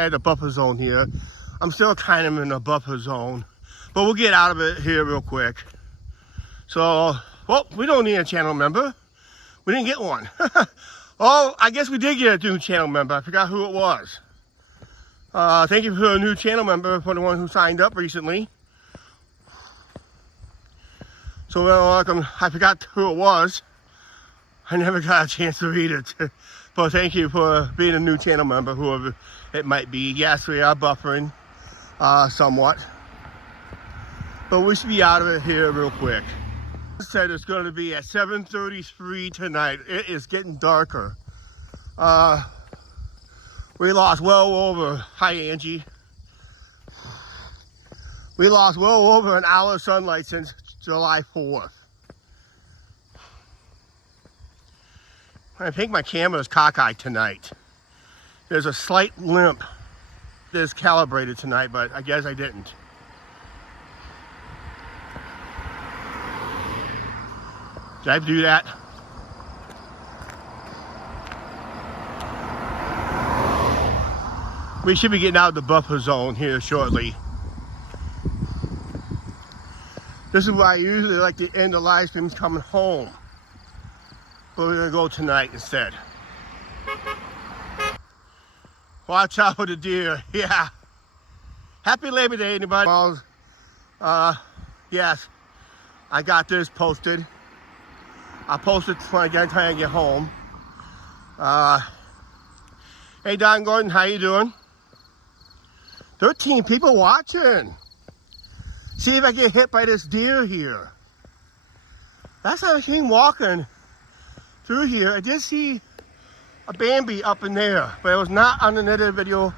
had a buffer zone here. I'm still kind of in a buffer zone, but we'll get out of it here real quick. So, well, we don't need a channel member. We didn't get one. Oh, I guess we did get a new channel member. I forgot who it was. Thank you for a new channel member, for the one who signed up recently. So, I forgot who it was. I never got a chance to read it. But thank you for being a new channel member, whoever it might be. Yes, we are buffering somewhat. But we should be out of it here real quick. I said it's going to be at 7:33 tonight. It is getting darker. We lost well over, hi Angie. We lost well over an hour of sunlight since July 4th. I think my camera is cockeyed tonight. There's a slight limp that's calibrated tonight, but I guess I didn't. Did I do that? We should be getting out of the buffer zone here shortly. This is why I usually like to end the live streams coming home. But we're gonna go tonight instead. Watch out for the deer, yeah. Happy Labor Day, anybody. Yes, I got this posted. I'll post it when I try and get home. Hey Don Gordon, how you doing? 13 people watching. See if I get hit by this deer here. Last time I came walking through here, I did see a Bambi up in there, but it was not on another video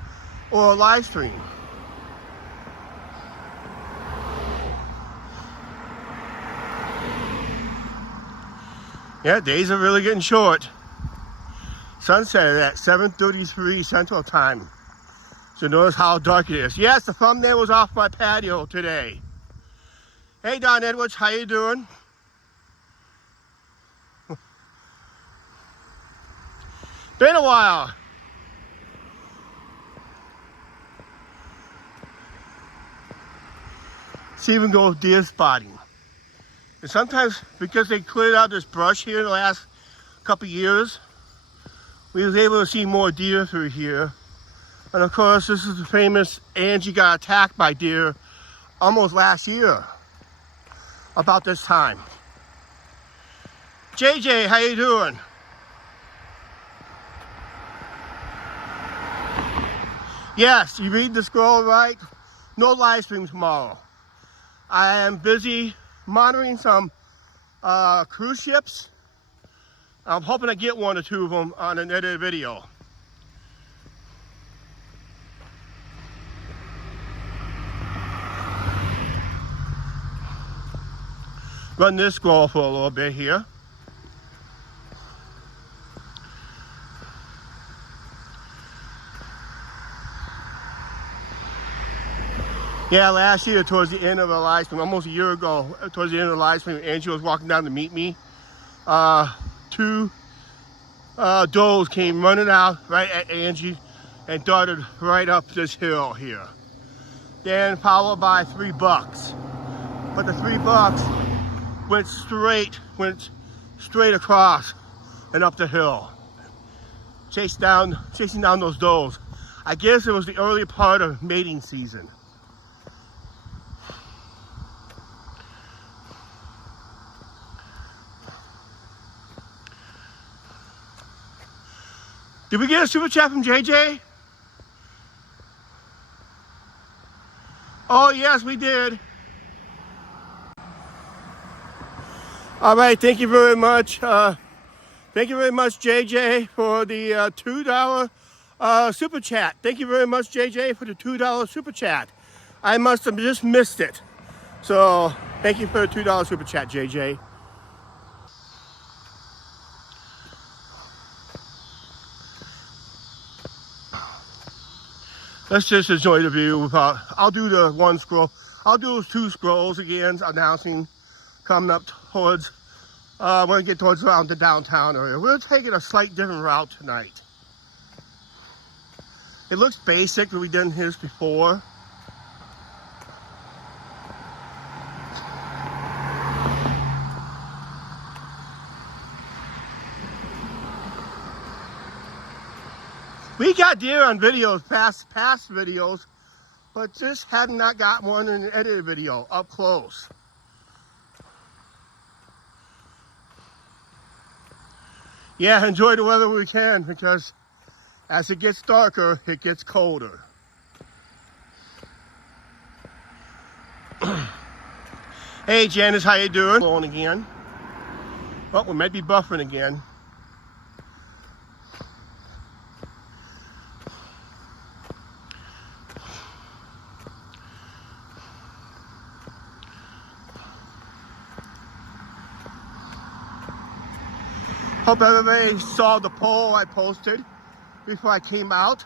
or a live stream. Yeah, days are really getting short. Sunset at 7:33 Central Time. So notice how dark it is. Yes, the thumbnail was off my patio today. Hey Don Edwards, how you doing? Been a while. See if we can go deer spotting. And sometimes, because they cleared out this brush here in the last couple years, we was able to see more deer through here. And of course, this is the famous Angie got attacked by deer almost last year, about this time. JJ, how you doing? Yes, you read the scroll right. No live stream tomorrow. I am busy monitoring some cruise ships. I'm hoping to get one or two of them on another video. Run this scroll for a little bit here. Yeah, last year towards the end of the live stream, almost a year ago, towards the end of the live stream, Angie was walking down to meet me. Two does came running out right at Angie and darted right up this hill here. Then followed by 3 bucks. But the 3 bucks went straight across and up the hill. Chasing down those does. I guess it was the early part of mating season. Did we get a super chat from JJ? Oh yes, we did. All right, thank you very much. Thank you very much, JJ, for the $2 super chat. Thank you very much, JJ, for the $2 super chat. I must have just missed it. So thank you for the $2 super chat, JJ. Let's just enjoy the view. I'll do the one scroll. I'll do those 2 scrolls again, announcing coming up towards, when we get towards around the downtown area. We're taking a slight different route tonight. It looks basic, but we've done his before. We got deer on videos, past videos, but just have not got one in an edited video up close. Yeah, enjoy the weather we can, because as it gets darker, it gets colder. Hey Janice, how you doing? Blowing again. Oh, we might be buffering again. Hope everybody saw the poll I posted before I came out.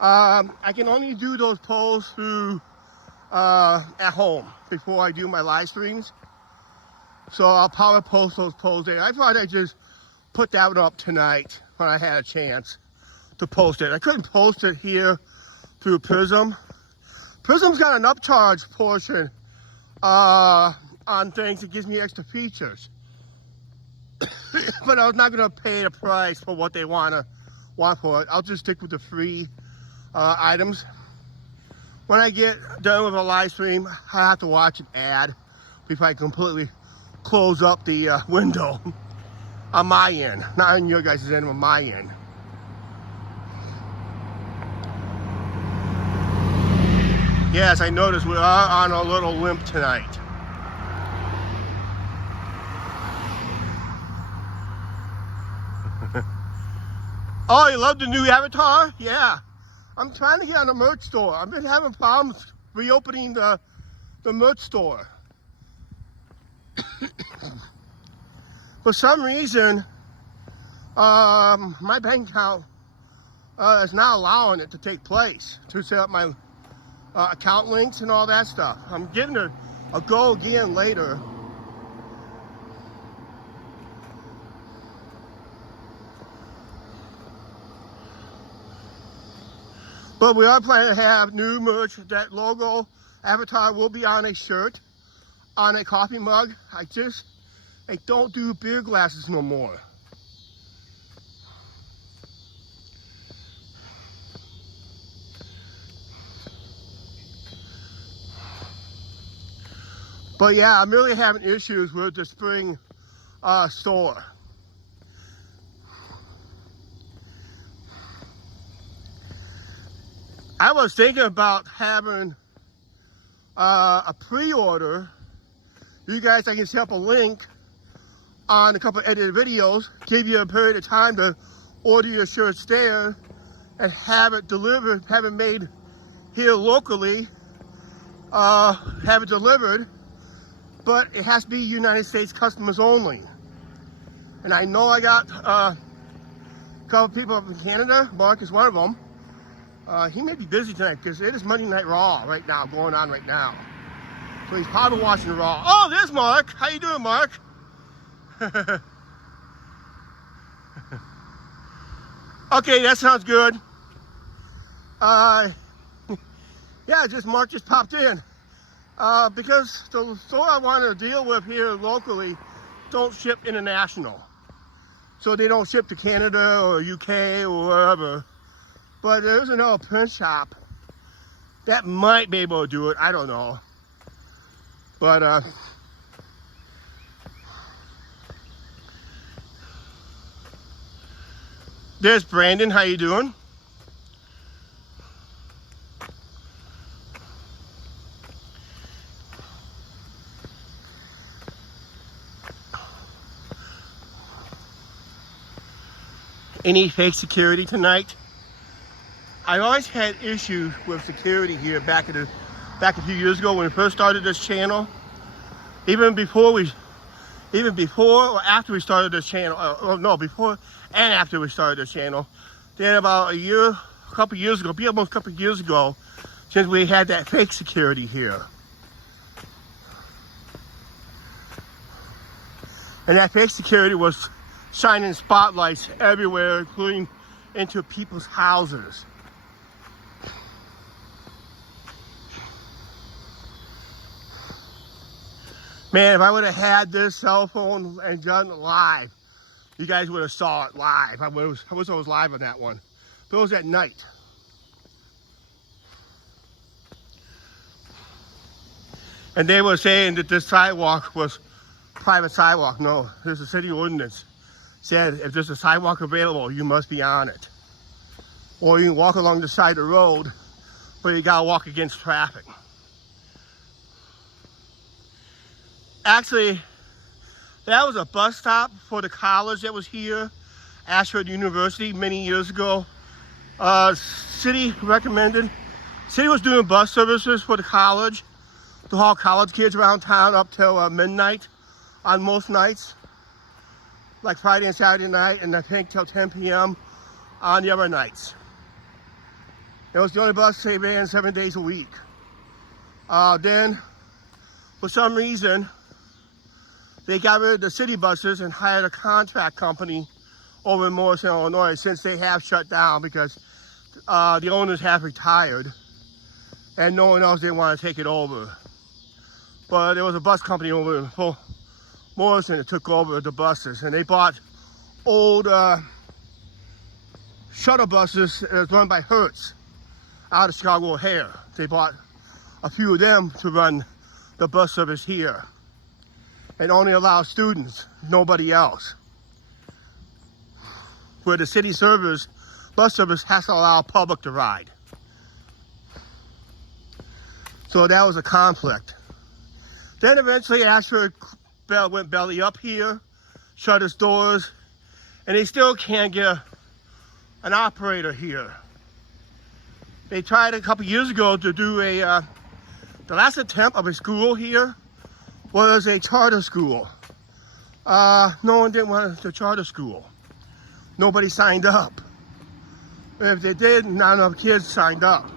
I can only do those polls through at home before I do my live streams. So I'll probably post those polls there. I thought I'd just put that one up tonight when I had a chance to post it. I couldn't post it here through Prism. Prism's got an upcharge portion on things that gives me extra features. But I was not going to pay the price for what they want for it. I'll just stick with the free items. When I get done with a live stream, I have to watch an ad before I completely close up the window on my end. Not on your guys' end, on my end. Yes, I noticed we are on a little limp tonight. Oh, you love the new avatar? Yeah. I'm trying to get on the merch store. I've been having problems reopening the merch store. For some reason, my bank account is not allowing it to take place, to set up my account links and all that stuff. I'm giving it a go again later. But we are planning to have new merch. That logo avatar will be on a shirt, on a coffee mug. I don't do beer glasses no more. But yeah, I'm really having issues with the spring store. I was thinking about having a pre-order. You guys, I can set up a link on a couple of edited videos, give you a period of time to order your shirts there and have it delivered, have it made here locally, have it delivered, but it has to be United States customers only. And I know I got a couple people up in Canada. Mark is one of them. He may be busy tonight because it is Monday Night Raw right now, going on right now. So he's probably watching Raw. Oh, there's Mark. How you doing, Mark? Okay, that sounds good. Yeah, Mark just popped in. Because the store I want to deal with here locally don't ship international. So they don't ship to Canada or UK or wherever. But there's another print shop that might be able to do it. I don't know. But there's Brandon. How you doing? Any fake security tonight? I always had issues with security here back a few years ago when we first started this channel. Even before or after we started this channel, no, before and after we started this channel. Then about a couple years ago, almost a couple of years ago, since we had that fake security here. And that fake security was shining spotlights everywhere, including into people's houses. Man, if I would have had this cell phone and done it live, you guys would have saw it live. I wish I was live on that one. But it was at night. And they were saying that this sidewalk was private sidewalk. No, there's a city ordinance. Said if there's a sidewalk available, you must be on it. Or you can walk along the side of the road, but you gotta walk against traffic. Actually, that was a bus stop for the college that was here, Ashford University, many years ago. City recommended, city was doing bus services for the college to haul college kids around town up till midnight on most nights, like Friday and Saturday night, and I think till 10 p.m. on the other nights. It was the only bus they ran 7 days a week. Then, for some reason, they got rid of the city buses and hired a contract company over in Morrison, Illinois, since they have shut down because the owners have retired and no one else didn't want to take it over. But there was a bus company over in Morrison that took over the buses, and they bought old shuttle buses run by Hertz out of Chicago O'Hare. They bought a few of them to run the bus service here and only allow students, nobody else. Where the city service, bus service has to allow public to ride. So that was a conflict. Then eventually Ashford went belly up here, shut its doors, and they still can't get an operator here. They tried a couple years ago to do the last attempt of a school here was a charter school. No one didn't want the charter school. Nobody signed up. If they did, not enough kids signed up.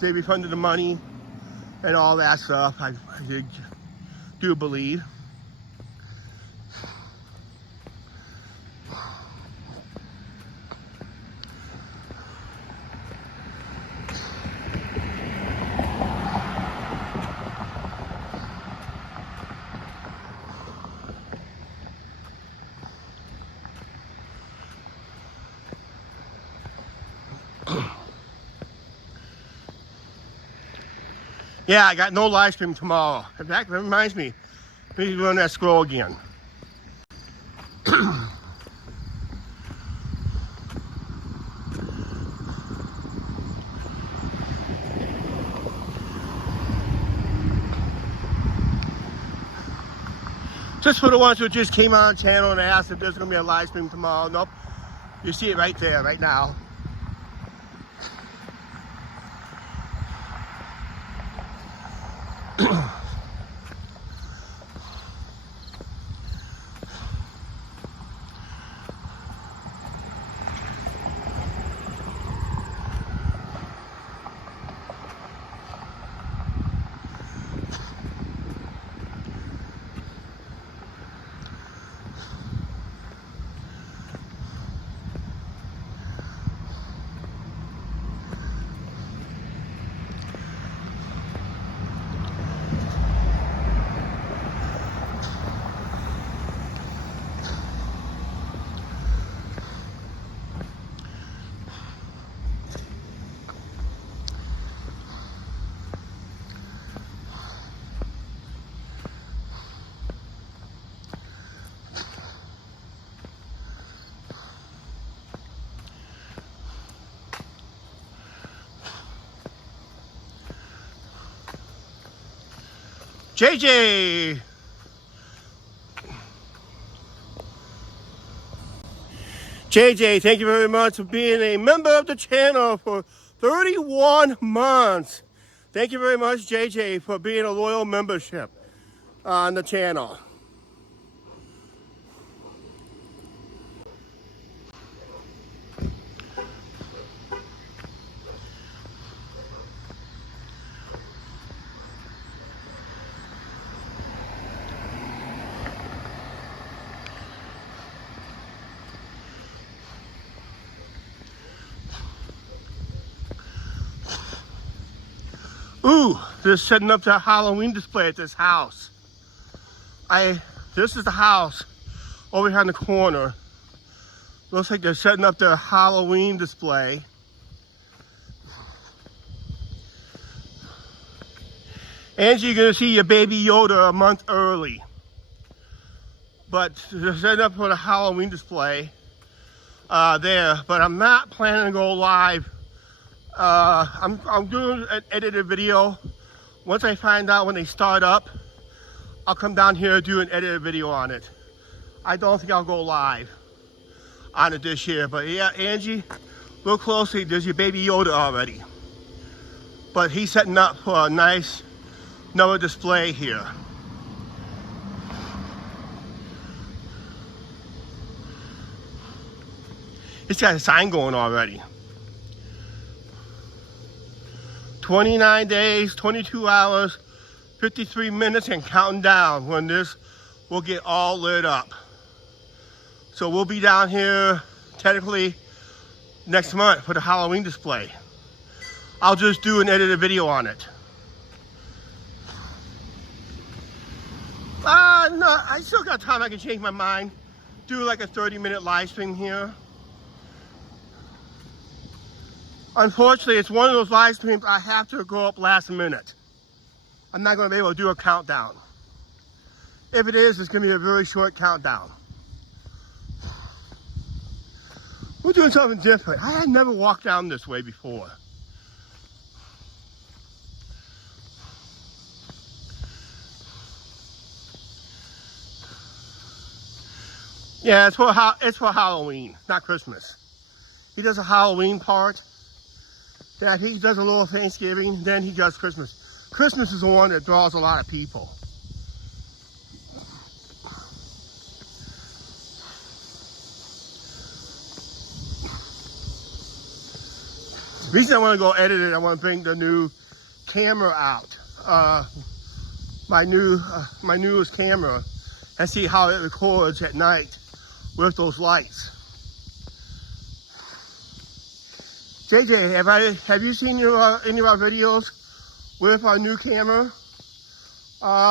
They refunded the money and all that stuff, I do believe. Yeah, I got no live stream tomorrow. In fact, that reminds me, maybe run that scroll again. Just for the ones who just came on the channel and asked if there's going to be a live stream tomorrow. Nope. You see it right there, right now. JJ! JJ, thank you very much for being a member of the channel for 31 months. Thank you very much, JJ, for being a loyal membership on the channel. Ooh, they're setting up the Halloween display at this house. This is the house over here in the corner. Looks like they're setting up their Halloween display. Angie, you're gonna see your baby Yoda a month early. But they're setting up for the Halloween display there. But I'm not planning to go live. I'm doing an edited video. Once I find out when they start up, I'll come down here and do an edited video on it. I don't think I'll go live on it this year. But yeah, Angie, look closely. There's your baby Yoda already. But he's setting up for a nice another display here. It's got a sign going already. 29 days, 22 hours, 53 minutes and counting down when this will get all lit up. So we'll be down here technically next month for the Halloween display. I'll just do an edited video on it. No, I still got time. I can change my mind. Do like a 30-minute live stream here. Unfortunately, it's one of those live streams I have to go up last minute. I'm not going to be able to do a countdown. If it is, it's going to be a very short countdown. We're doing something different. I had never walked down this way before. Yeah, it's for Halloween, not Christmas. He does a Halloween part. Then I think he does a little Thanksgiving. Then he does Christmas. Christmas is the one that draws a lot of people. The reason I want to go edit it, I want to bring the new camera out. My newest camera, and see how it records at night with those lights. JJ, have you seen any of our videos with our new camera?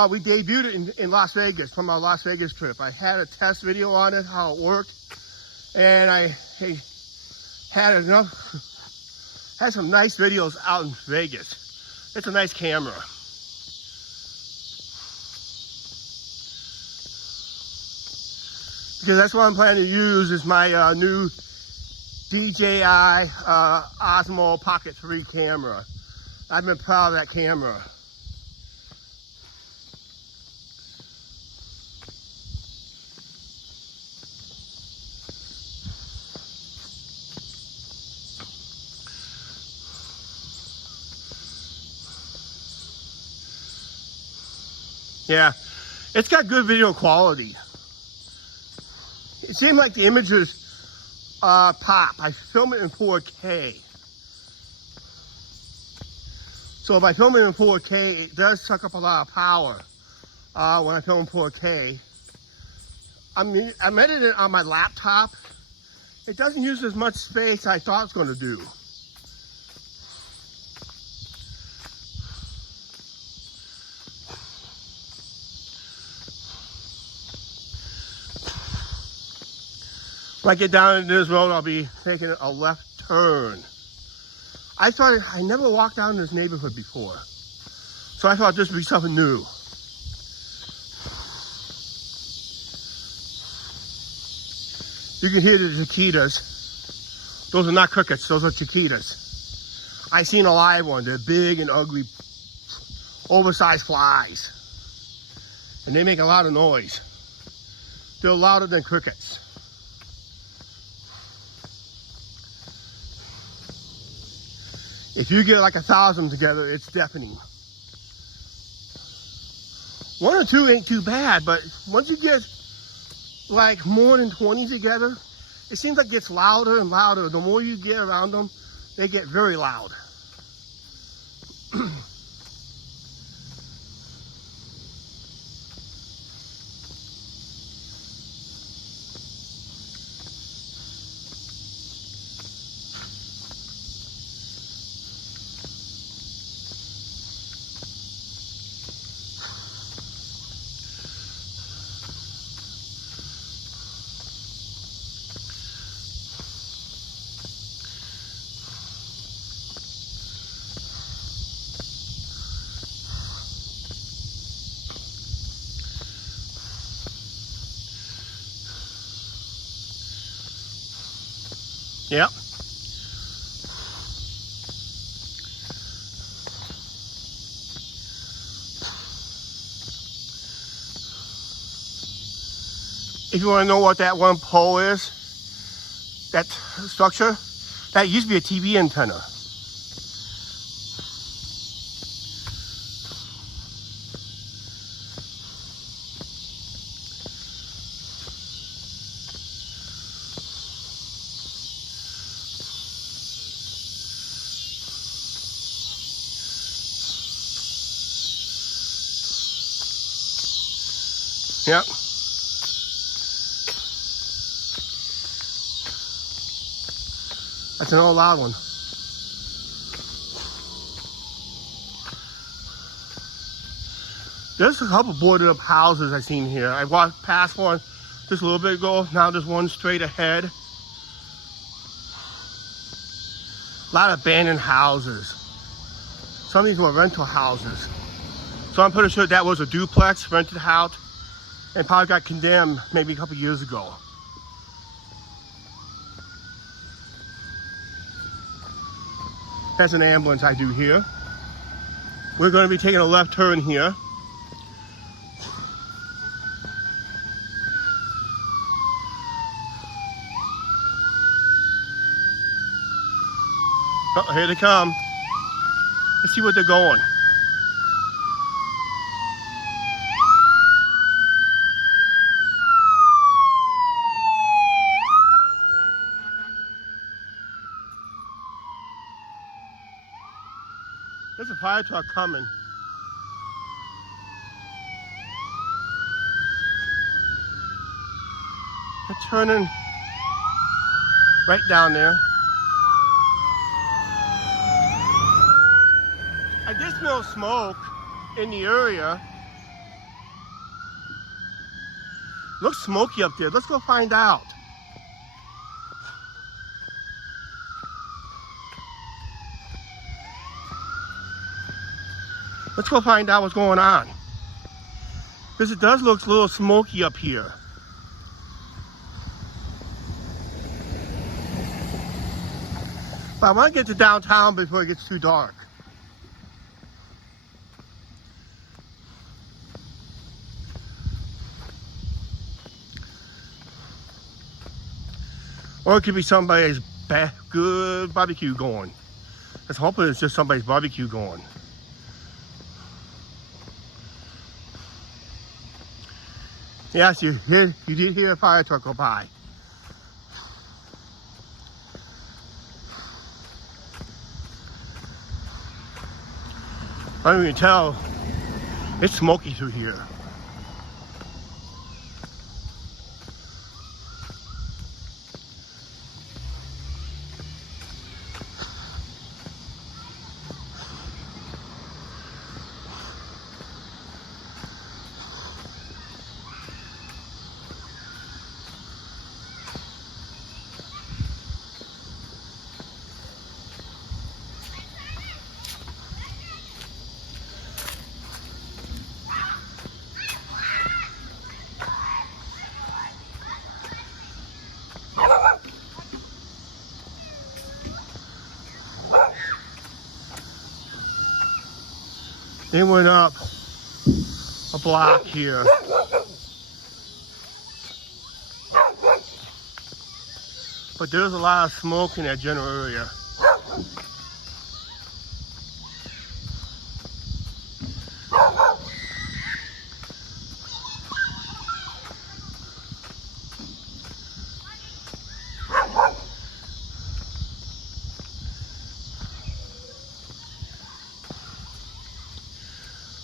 We debuted it in Las Vegas from our Las Vegas trip. I had a test video on it, how it worked, and I had some nice videos out in Vegas. It's a nice camera. Because that's what I'm planning to use is my new DJI Osmo Pocket 3 camera. I've been proud of that camera. Yeah, it's got good video quality. It seemed like the images pop. I film it in 4K. So if I film it in 4K, it does suck up a lot of power when I film in 4K. I'm editing it on my laptop. It doesn't use as much space as I thought it was going to do. When I get down this road, I'll be taking a left turn. I never walked down this neighborhood before. So I thought this would be something new. You can hear the cicadas. Those are not crickets, those are cicadas. I seen a live one. They're big and ugly, oversized flies. And they make a lot of noise. They're louder than crickets. If you get like 1,000 together, it's deafening. 1 or 2 ain't too bad, but once you get like more than 20 together, it seems like it gets louder and louder. The more you get around them, they get very loud. If you want to know what that one pole is, that structure, that used to be a TV antenna. Yep. That's an old loud one. There's a couple boarded up houses I've seen here. I walked past one just a little bit ago. Now there's one straight ahead. A lot of abandoned houses. Some of these were rental houses. So I'm pretty sure that was a duplex rented out and probably got condemned maybe a couple years ago. That's an ambulance I do here. We're going to be taking a left turn here. Oh, here they come. Let's see what they're going. There's a fire truck coming. They're turning right down there. I did smell smoke in the area. Looks smoky up there. Let's go find out. Let's go find out what's going on. Because it does look a little smoky up here. But I want to get to downtown before it gets too dark. Or it could be somebody's good barbecue going. Let's hope it's just somebody's barbecue going. Yes, you did hear a fire truck go by. I don't even tell. It's smoky through here. They went up a block here. But there's a lot of smoke in that general area.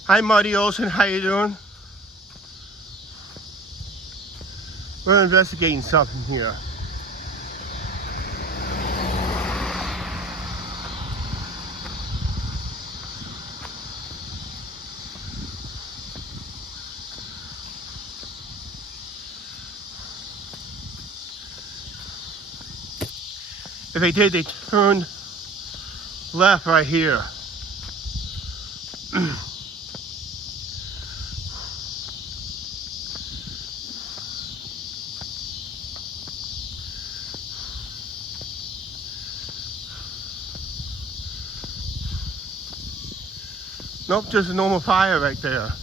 Hi Muddy Olson, how you doing? We're investigating something here. If they did, they turned left right here. Nope, just a normal fire right there.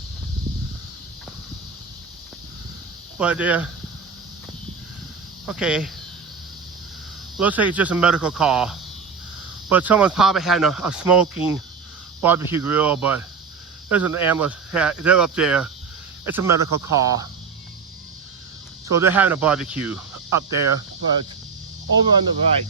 But Okay, looks like it's just a medical call, but someone's probably having a smoking barbecue grill, but there's an ambulance, they're up there. It's a medical call. So they're having a barbecue up there, but over on the right.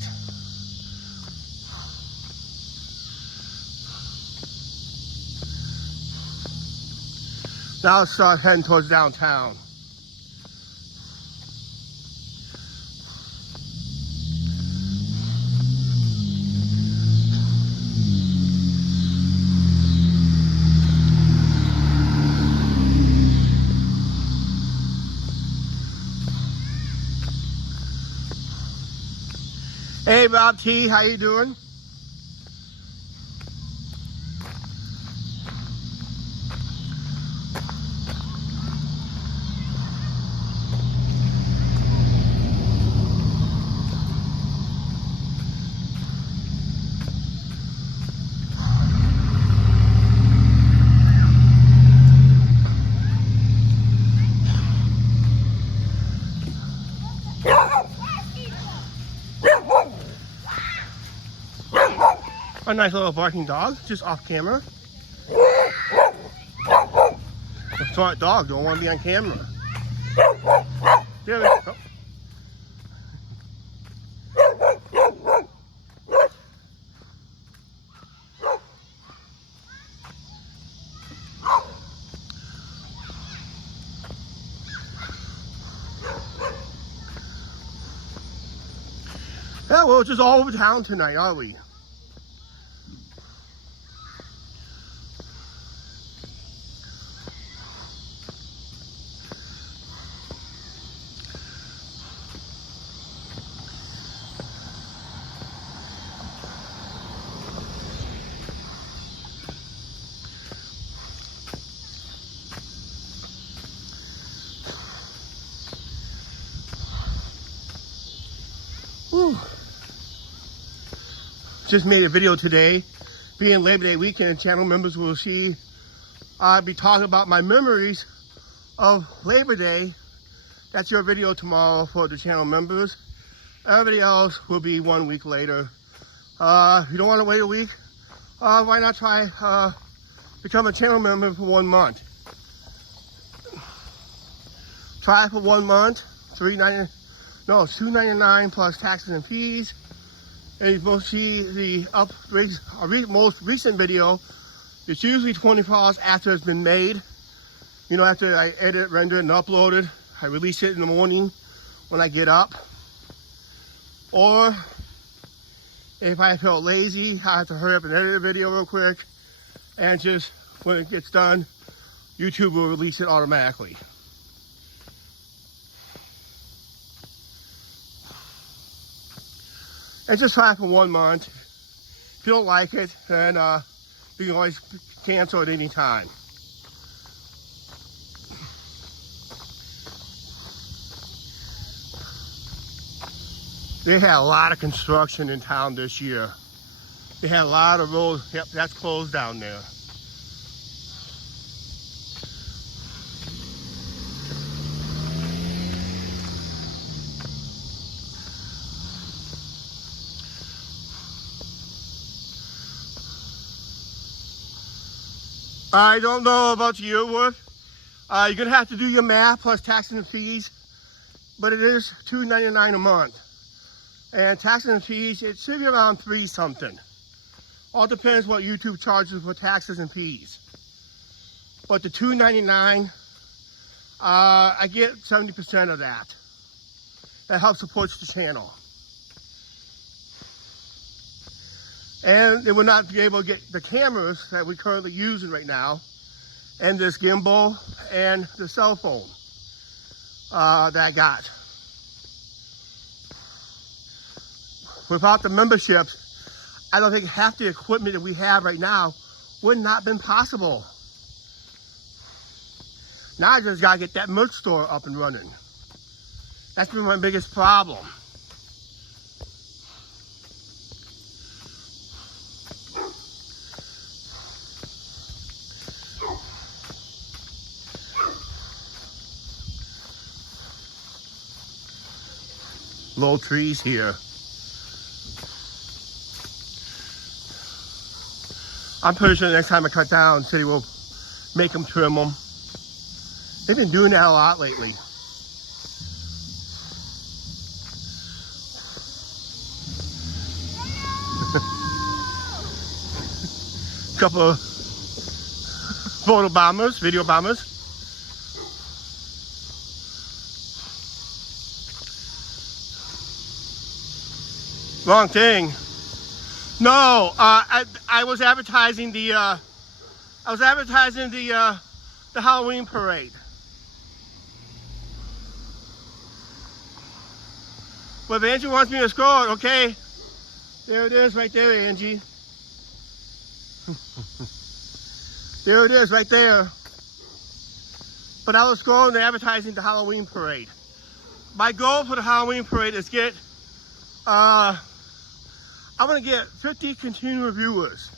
Now let's start heading towards downtown. Hey Bob T, how you doing? A nice little barking dog, just off camera. A smart dog, don't want to be on camera. There we go. Yeah, well, it's just all over town tonight, aren't we? Whew. Just made a video today, being Labor Day weekend, and channel members will see I'll be talking about my memories of Labor Day. That's your video tomorrow for the channel members. Everybody else will be 1 week later. If you don't want to wait a week, why not try become a channel member for 1 month? Try it for 1 month, it's $2.99 plus taxes and fees. And you will see the most recent video. It's usually 24 hours after it's been made. You know, after I edit, render, and upload it. I release it in the morning when I get up. Or if I felt lazy, I have to hurry up and edit the video real quick. And just when it gets done, YouTube will release it automatically. And just try it for 1 month. If you don't like it, then you can always cancel at any time. They had a lot of construction in town this year. They had a lot of roads. Yep, that's closed down there. I don't know about your work. You're gonna have to do your math plus taxes and fees, but it is $2.99 a month. And taxes and fees, it should be around $3 something. All depends what YouTube charges for taxes and fees. But the $2.99, I get 70% of that. That helps support the channel. And they will not be able to get the cameras that we're currently using right now, and this gimbal and the cell phone that I got. Without the memberships, I don't think half the equipment that we have right now would not have been possible. Now I just gotta get that merch store up and running. That's been my biggest problem. low trees here. I'm pretty sure the next time I cut down, city will make them trim them. They've been doing that a lot lately. Couple of photo bombers, video bombers. Wrong thing. No, I was advertising the Halloween parade. Well, if Angie wants me to scroll, okay. There it is, right there, Angie. There it is, right there. But I was scrolling and advertising the Halloween parade. My goal for the Halloween parade is get, I'm gonna get 50 continual viewers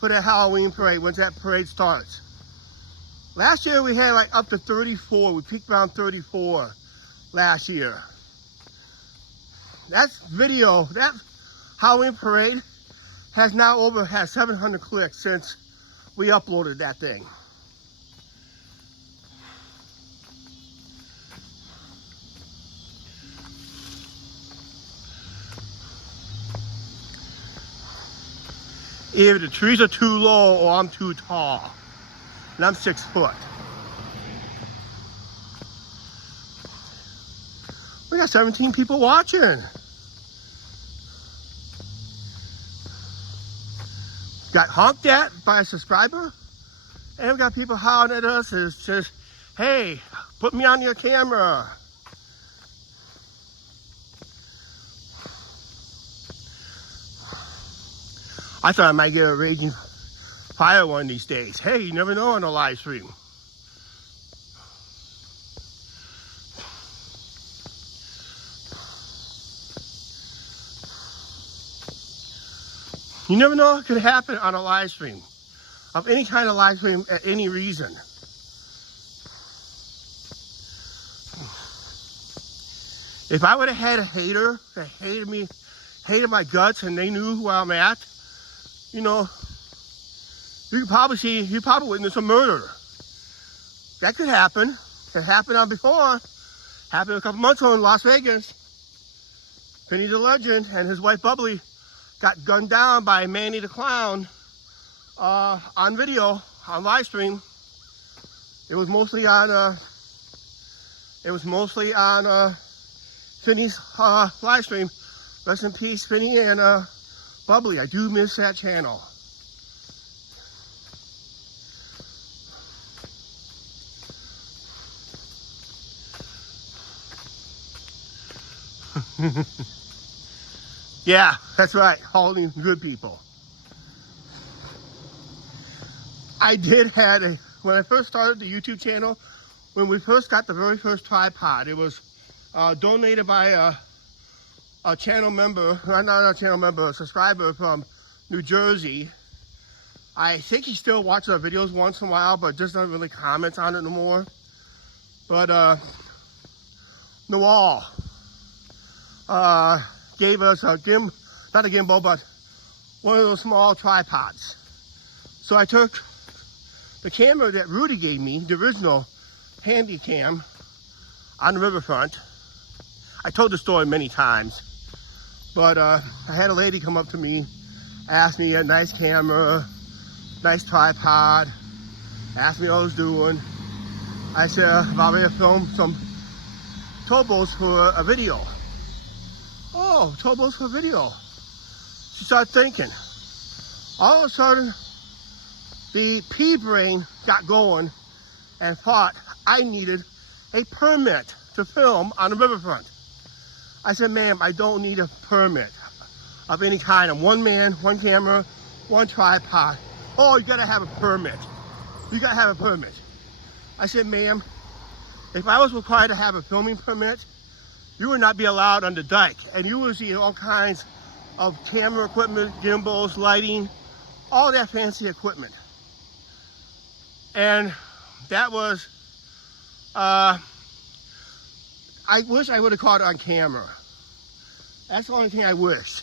for that Halloween parade once that parade starts. Last year we had like up to 34. We peaked around 34 last year. That video, that Halloween parade has now had 700 clicks since we uploaded that thing. Either the trees are too low or I'm too tall. And I'm 6 foot. We got 17 people watching. Got honked at by a subscriber. And we got people hollering at us. It's just, hey, put me on your camera. I thought I might get a raging fire one of these days. Hey, you never know on a live stream. You never know what could happen on a live stream. Of any kind of live stream at any reason. If I would have had a hater that hated me, hated my guts, and they knew who I'm at, you know, you probably witness a murder. That could happen. It happened on before. Happened a couple months ago in Las Vegas. Vinny the Legend and his wife Bubbly got gunned down by Manny the Clown on video, on live stream. It was mostly on Vinny's live stream. Rest in peace, Vinny and Bubbly. I do miss that channel. Yeah, that's right. Holding good people. I when I first started the YouTube channel, when we first got the very first tripod, it was donated by a channel member, not a channel member, a subscriber from New Jersey. I think he still watches our videos once in a while, but just doesn't really comment on it no more. But Noel gave us not a gimbal, but one of those small tripods. So I took the camera that Rudy gave me, the original handy cam on the riverfront. I told the story many times, but I had a lady come up to me, ask me a nice camera, nice tripod, asked me what I was doing. I said, I'm ready to film some towboats for a video. Oh, towboats for video. She started thinking. All of a sudden, the pea brain got going and thought I needed a permit to film on the riverfront. I said, ma'am, I don't need a permit of any kind. I'm one man, one camera, one tripod. Oh, you gotta have a permit. You gotta have a permit. I said, ma'am, if I was required to have a filming permit, you would not be allowed on the dike. And you would see all kinds of camera equipment, gimbals, lighting, all that fancy equipment. And that was, I wish I would have caught it on camera. That's the only thing I wish.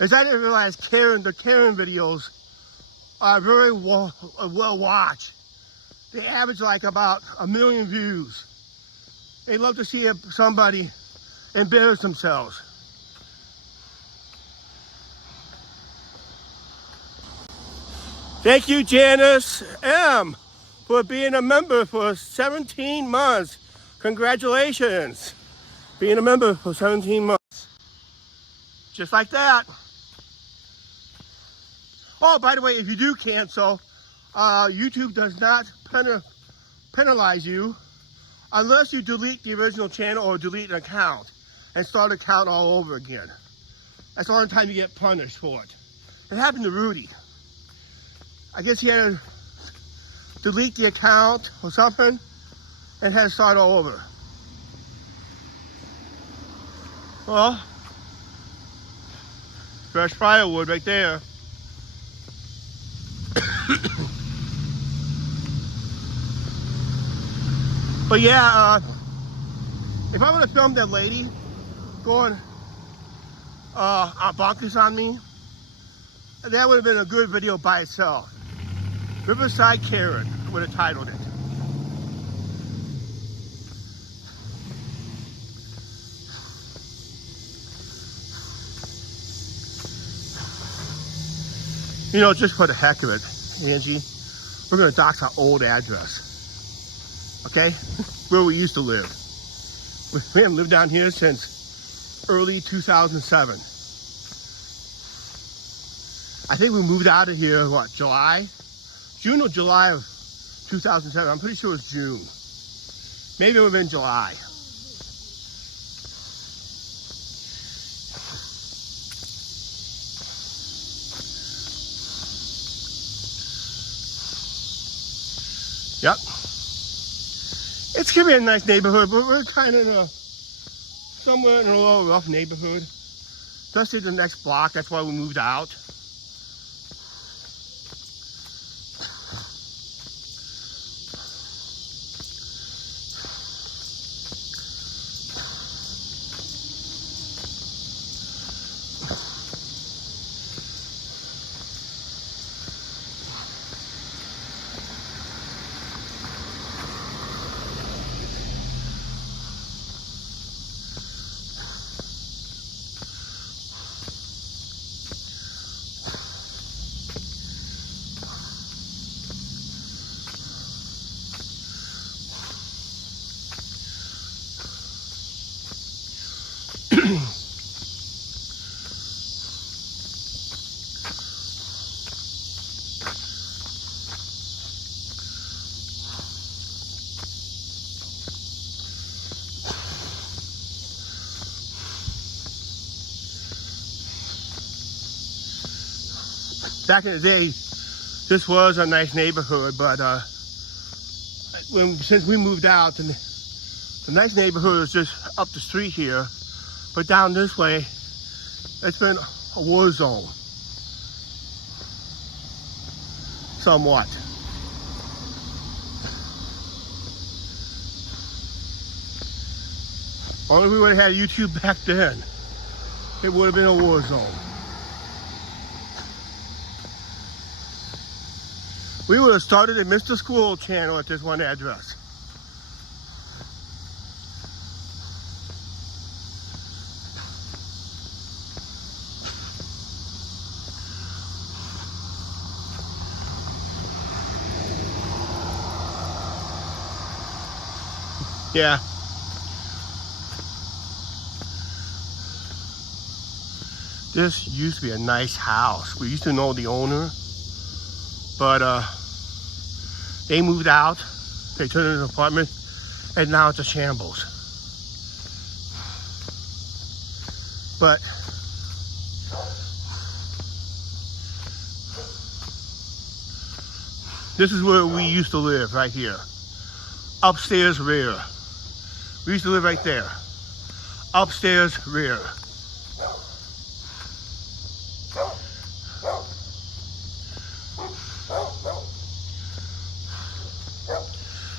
Is I didn't realize the Karen videos are very well watched. They average like about 1 million views. They love to see somebody embarrass themselves. Thank you, Janice M., for being a member for 17 months. Congratulations. Being a member for 17 months. Just like that. Oh, by the way, if you do cancel, YouTube does not penalize you unless you delete the original channel or delete an account and start an account all over again. That's the only time you get punished for it. It happened to Rudy. I guess he had to delete the account or something and had to start all over. Well, fresh firewood right there. But yeah, if I would have filmed that lady going bonkers on me, that would have been a good video by itself. Riverside Karen would have titled it. You know, just for the heck of it, Angie, we're gonna dox our old address. Okay? Where we used to live. We haven't lived down here since early 2007. I think we moved out of here, what, July? June or July of 2007. I'm pretty sure it was June. Maybe it would have been July. Yep. It's gonna be a nice neighborhood, but we're kind of somewhere in a little rough neighborhood. Just in the next block, that's why we moved out. Back in the day, this was a nice neighborhood, but since we moved out, the nice neighborhood is just up the street here, but down this way, it's been a war zone, somewhat. Only if we would have had YouTube back then, it would have been a war zone. We would have started a Mr. School channel at this one address. Yeah. This used to be a nice house. We used to know the owner, but they moved out, they turned it into an apartment, and now it's a shambles. But this is where we used to live, right here. Upstairs rear. We used to live right there. Upstairs rear.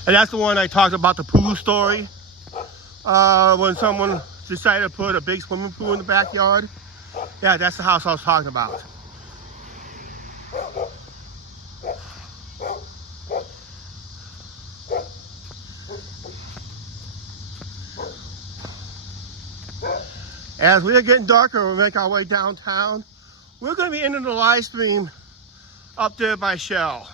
And that's the one I talked about, the pool story. When someone decided to put a big swimming pool in the backyard. Yeah, that's the house I was talking about. As we are getting darker, we make our way downtown. We're going to be ending the live stream up there by Shell.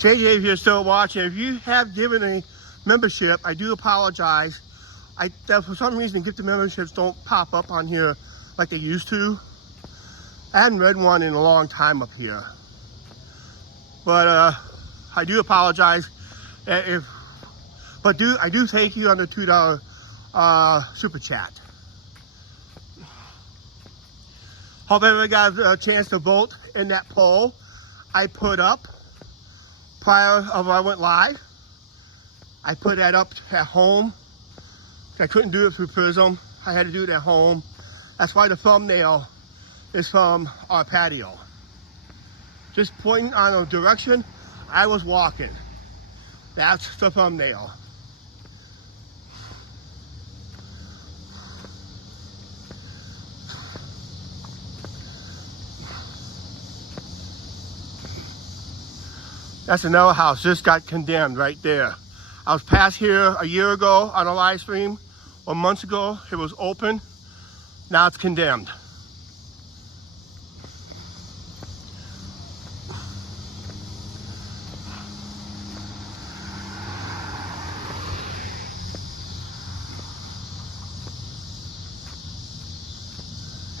JJ, if you're still watching, if you have given a membership, I do apologize. For some reason, gift memberships don't pop up on here like they used to. I hadn't read one in a long time up here. But I do apologize. I do thank you on the $2 super chat. Hope everybody got a chance to vote in that poll I put up prior of I went live. I put that up at home. I couldn't do it through Prism. I had to do it at home. That's why the thumbnail is from our patio. Just pointing on a direction I was walking. That's the thumbnail. That's another house, just got condemned right there. I was past here a year ago on a live stream, or months ago. It was open, now it's condemned.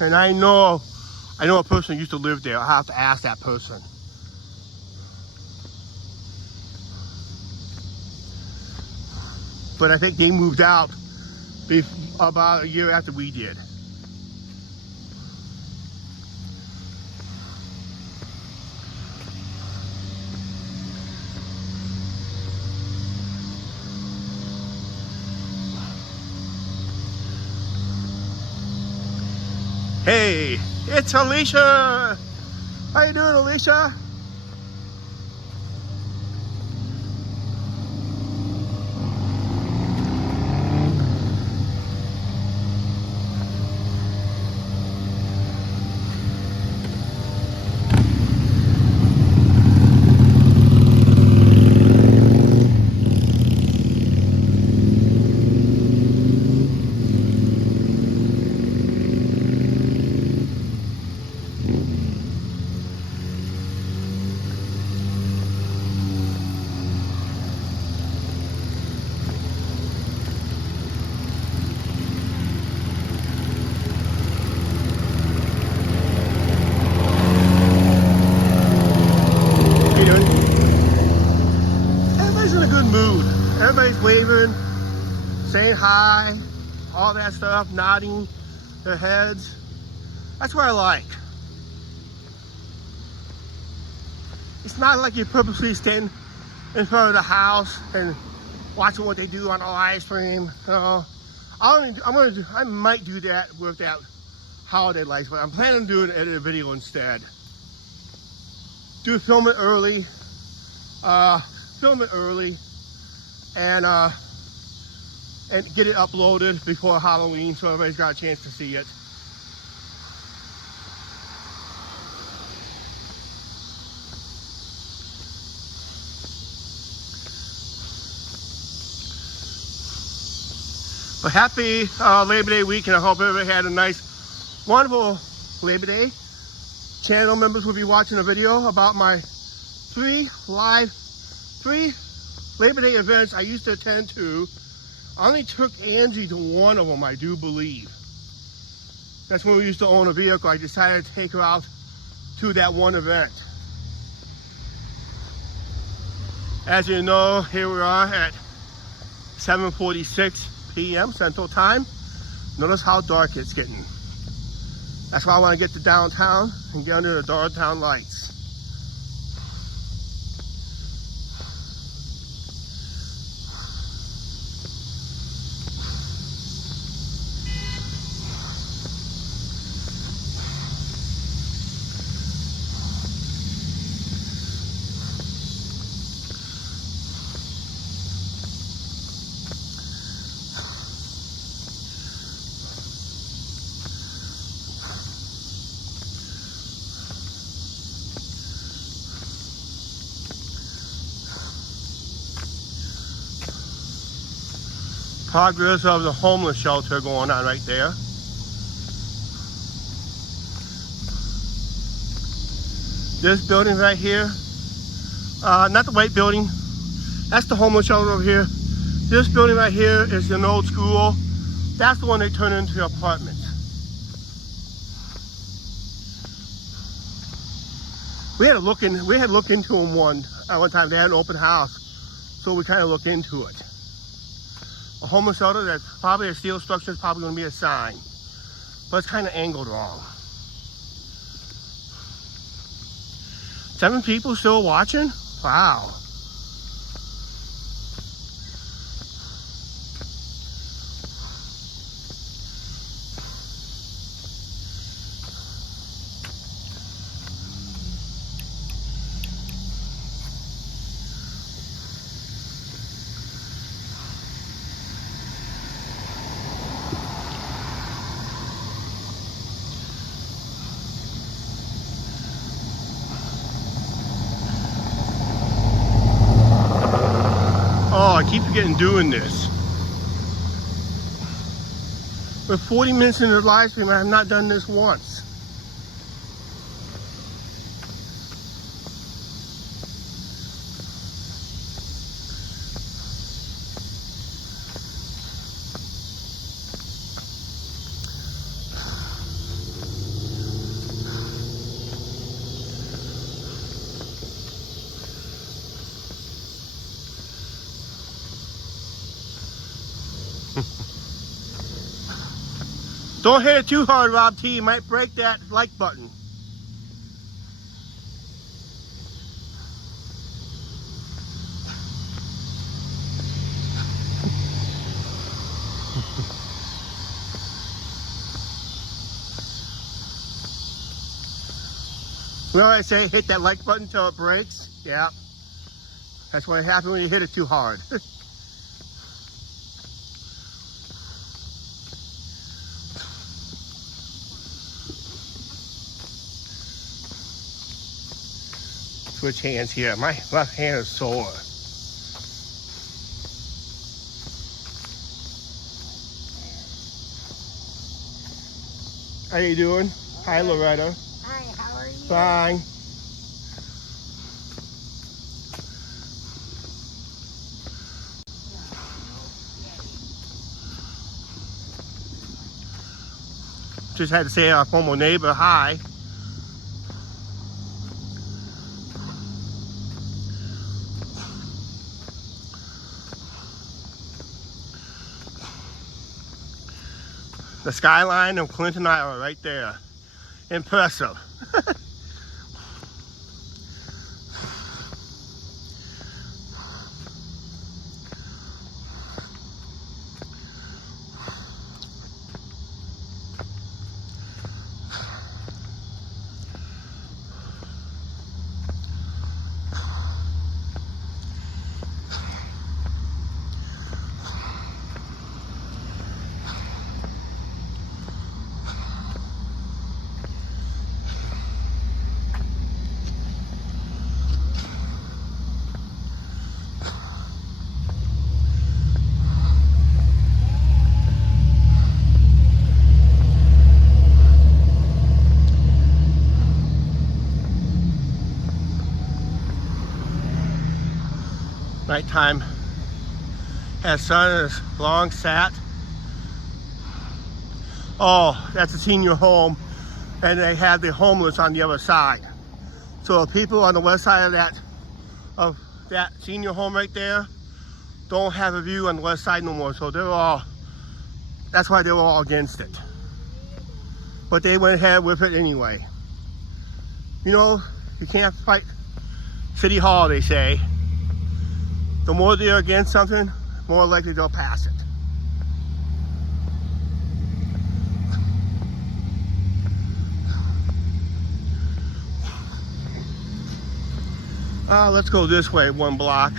And I know a person who used to live there. I'll have to ask that person. But I think they moved out about a year after we did. Hey, it's Alicia. How you doing, Alicia? Everybody's waving, saying hi, all that stuff, nodding their heads. That's what I like. It's not like you purposely stand in front of the house and watching what they do on a live stream. You know, I might do that with that holiday lights, but I'm planning on doing an edited video instead. Film it early, and get it uploaded before Halloween so everybody's got a chance to see it. But happy Labor Day weekend. I hope everybody had a nice, wonderful Labor Day. Channel members will be watching a video about my three Labor Day events I used to attend to. I only took Angie to one of them, I do believe. That's when we used to own a vehicle. I decided to take her out to that one event. As you know, here we are at 7:46 p.m. Central Time. Notice how dark it's getting. That's why I want to get to downtown and get under the downtown lights. Progress of the homeless shelter going on right there. This building right here, not the white building, that's the homeless shelter over here. This building right here is an old school. That's the one they turned into an apartment. We had looked into them one time. They had an open house, so we kind of looked into it. A homeless shelter that's probably a steel structure is probably going to be a sign, but it's kind of angled wrong. 7 people still watching? Wow. Oh, I keep forgetting doing this. We're 40 minutes into the live stream and I have not done this once. Don't hit it too hard, Rob T. You might break that like button. You know what I say? Hit that like button until it breaks. Yeah. That's what happens when you hit it too hard. Switch hands here. My left hand is sore. How you doing? Hi, Loretta. Hi, how are you? Fine. Just had to say our former neighbor hi. The skyline of Clinton, Iowa, right there. Impressive. Nighttime has sun is long sat. Oh, that's a senior home, and they have the homeless on the other side. So the people on the west side of that senior home right there don't have a view on the west side no more. So they're all That's why they were all against it. But they went ahead with it anyway. You know, you can't fight City Hall, they say. The more they're against something, more likely they'll pass it. Let's go this way, 1 block.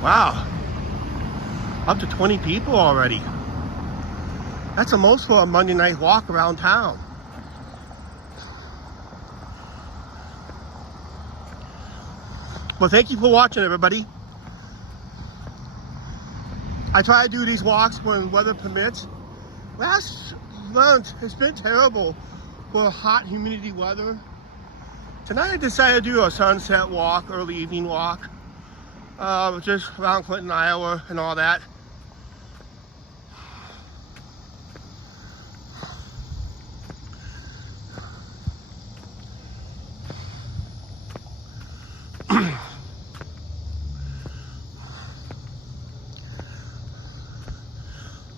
Wow, up to 20 people already. That's the most for a Monday night walk around town. Well, thank you for watching, everybody. I try to do these walks when weather permits. Last month, it's been terrible for hot, humidity weather. Tonight I decided to do a sunset walk, early evening walk. Just around Clinton, Iowa and all that.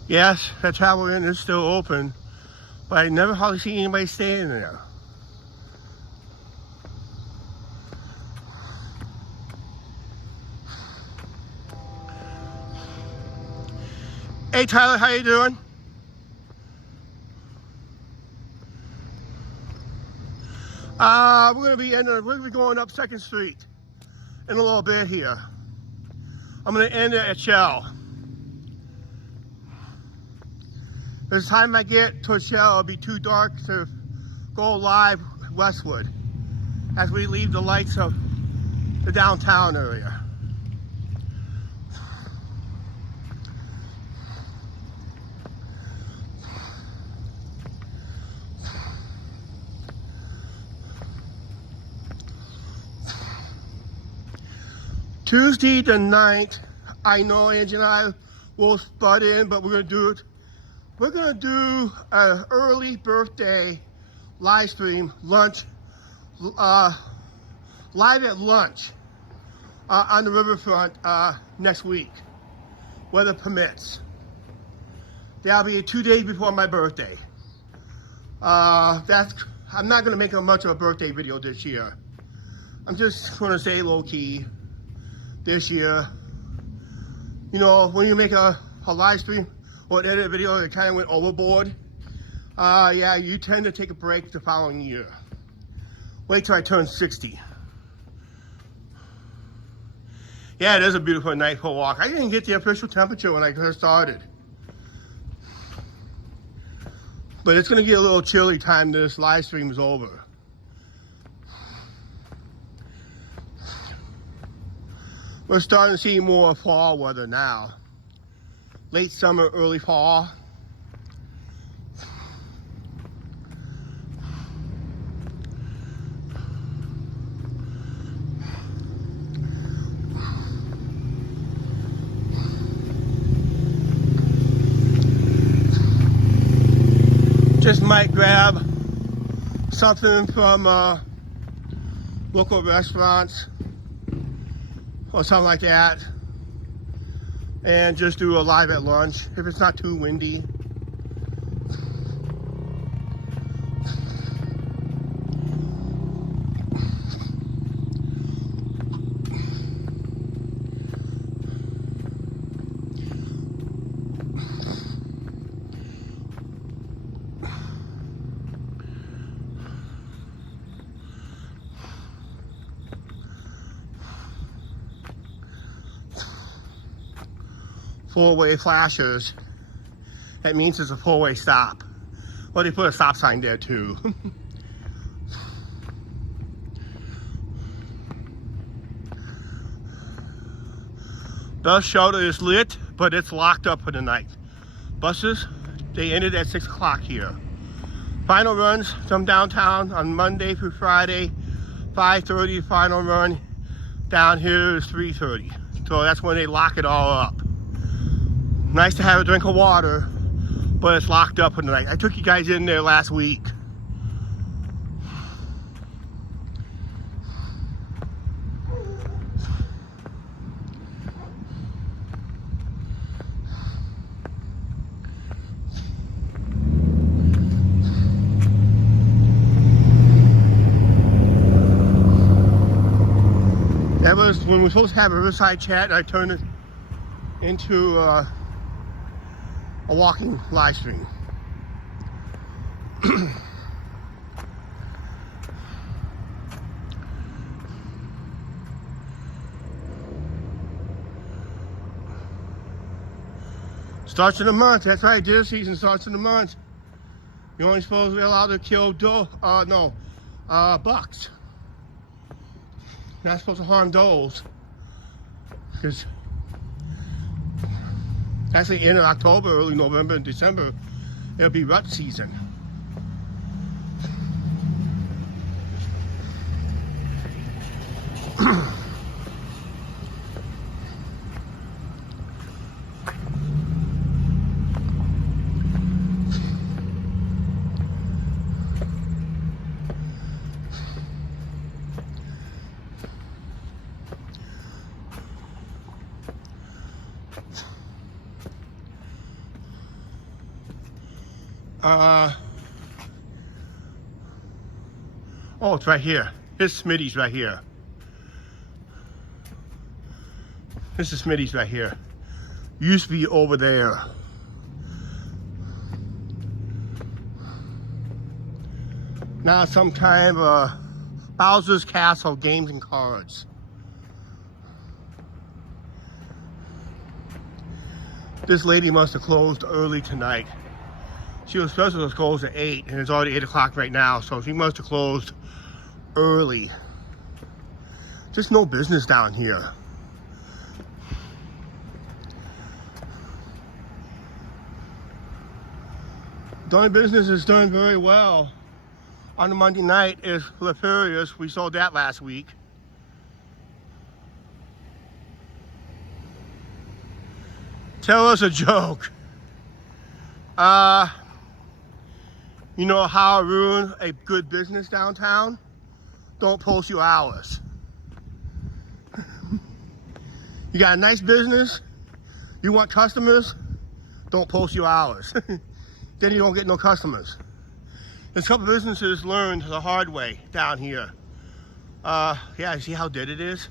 Yes, that Travel Inn is still open, but I never hardly see anybody staying there. Hey Tyler, how you doing? We're gonna be going up 2nd Street in a little bit here. I'm gonna end it at Shell. By the time I get to Shell, it'll be too dark to go live westward as we leave the lights of the downtown area. Tuesday the 9th, I know Angie and I will butt in, but we're gonna do it. We're gonna do an early birthday live stream, lunch, live at lunch on the riverfront next week, weather permits. That'll be 2 days before my birthday. I'm not gonna make much of a birthday video this year. I'm just gonna say low key. This year, you know, when you make a live stream or an edit video that kind of went overboard, yeah, you tend to take a break the following year. Wait till I turn 60. Yeah, it is a beautiful night for a walk. I didn't get the official temperature when I first started, but it's gonna get a little chilly time this live stream is over. We're starting to see more fall weather now. Late summer, early fall. Just might grab something from local restaurants or something like that, and just do a live at lunch if it's not too windy. Four-way flashers, that means it's a four-way stop. Well, they put a stop sign there too. The shelter is lit, but it's locked up for the night. Buses They ended at 6 o'clock here. Final runs from downtown on Monday through Friday, 5:30. Final run down here is 3:30. So that's when they lock it all up. Nice to have a drink of water, but it's locked up for the night. I took you guys in there last week. That was when we were supposed to have a Riverside chat, and I turned it into a walking live stream. Starts in a month. That's right, deer season starts in a month. You're only supposed to be allowed to kill bucks. Not supposed to harm does, because that's the end of October, early November and December. It'll be rut season. Oh, it's right here. Here's Smitty's right here. This is Smitty's right here. Used to be over there. Now it's some kind of Bowser's Castle games and cards. This lady must have closed early tonight. She was supposed to close at 8, and it's already 8 o'clock right now, so she must have closed early. Just no business down here. The only business is doing very well on a Monday night is La Furious. We sold that last week. Tell us a joke. You know how I ruin a good business downtown? Don't post your hours. You got a nice business, you want customers, don't post your hours. Then you don't get no customers. There's a couple businesses learned the hard way down here. Yeah, see how dead it is?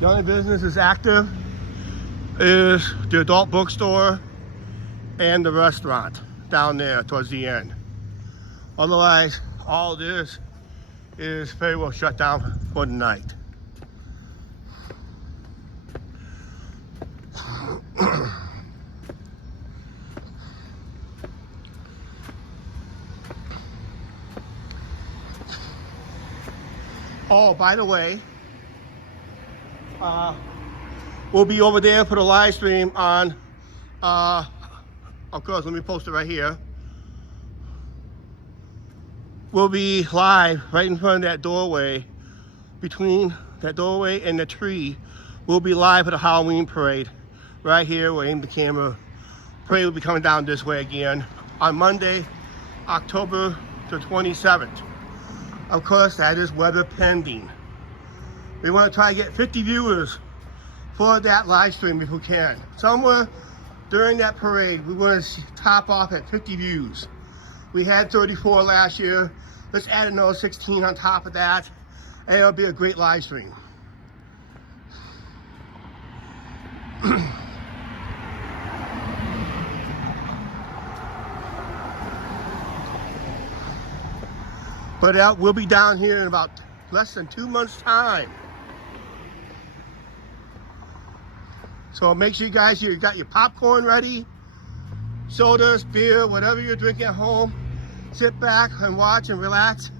The only business that's active is the adult bookstore and the restaurant down there towards the end. Otherwise, all this is very well shut down for the night. Oh, by the way, we'll be over there for the live stream on, of course, let me post it right here. We'll be live right in front of that doorway, between that doorway and the tree. We'll be live for the Halloween parade. Right here, we'll aim the camera. Parade will be coming down this way again on Monday, October the 27th. Of course, that is weather pending. We want to try to get 50 viewers for that live stream if we can. Somewhere during that parade, we want to top off at 50 views. We had 34 last year. Let's add another 16 on top of that, and it'll be a great live stream. But we'll be down here in about less than 2 months' time. So make sure you guys, you got your popcorn ready, sodas, beer, whatever you're drinking at home. Sit back and watch and relax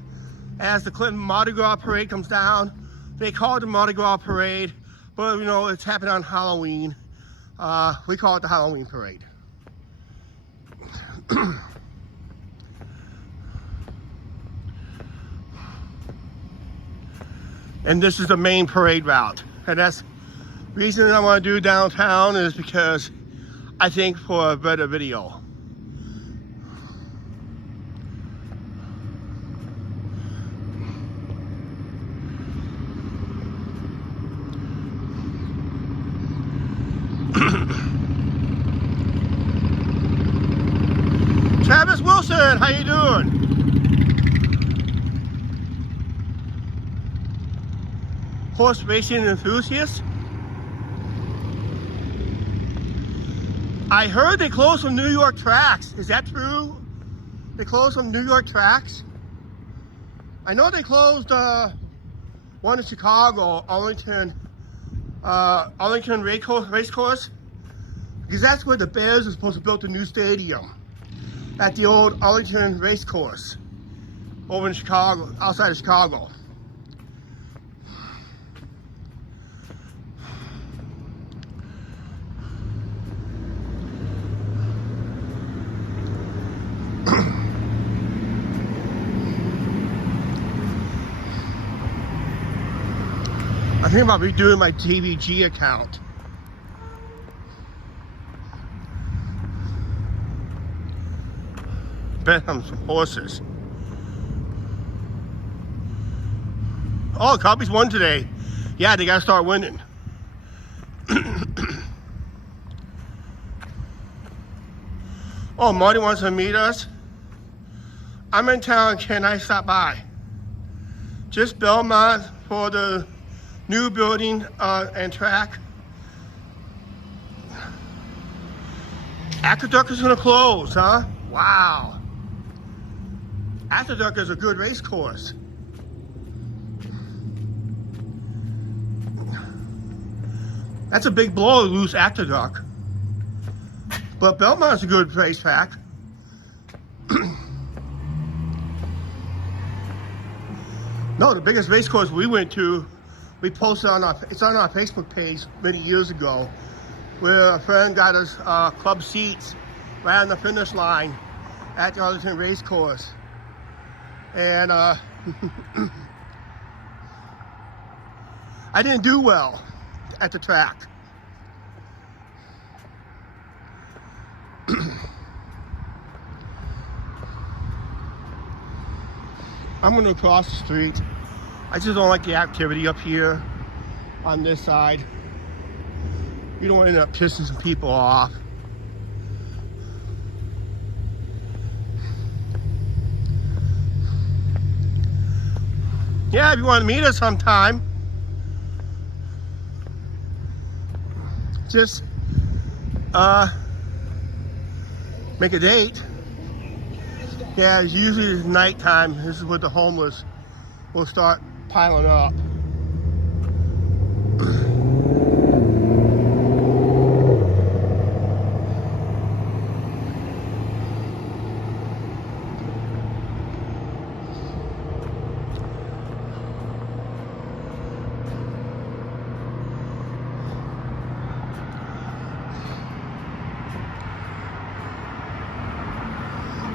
as the Clinton Mardi Gras parade comes down They call it the Mardi Gras Parade, but you know, it's happening on Halloween. We call it the Halloween Parade. And this is the main parade route. And that's the reason I want to do downtown is because I think for a better video. Travis Wilson, how you doing? Horse racing enthusiast. I heard they closed some New York tracks. Is that true? They closed some New York tracks? I know they closed one in Chicago, Arlington Racecourse, because that's where the Bears are supposed to build a new stadium, at the old Arlington Racecourse over in Chicago, outside of Chicago. I think about redoing my TVG account. Bet on some horses. Oh, Cubbies won today. Yeah, they gotta start winning. Oh, Marty wants to meet us. I'm in town, can I stop by? Just Belmont for the new building and track. Aqueduct is gonna close, huh? Wow. Aqueduct is a good race course. That's a big blow to lose Aqueduct. But Belmont's a good racetrack. No, the biggest race course we went to, we posted on it's on our Facebook page many years ago, where a friend got us club seats right on the finish line at the Arlington Race Course. And I didn't do well at the track. I'm gonna cross the street. I just don't like the activity up here on this side. You don't want to end up pissing some people off. Yeah, if you want to meet us sometime, just make a date. Yeah, it's usually nighttime. This is where the homeless will start piling up.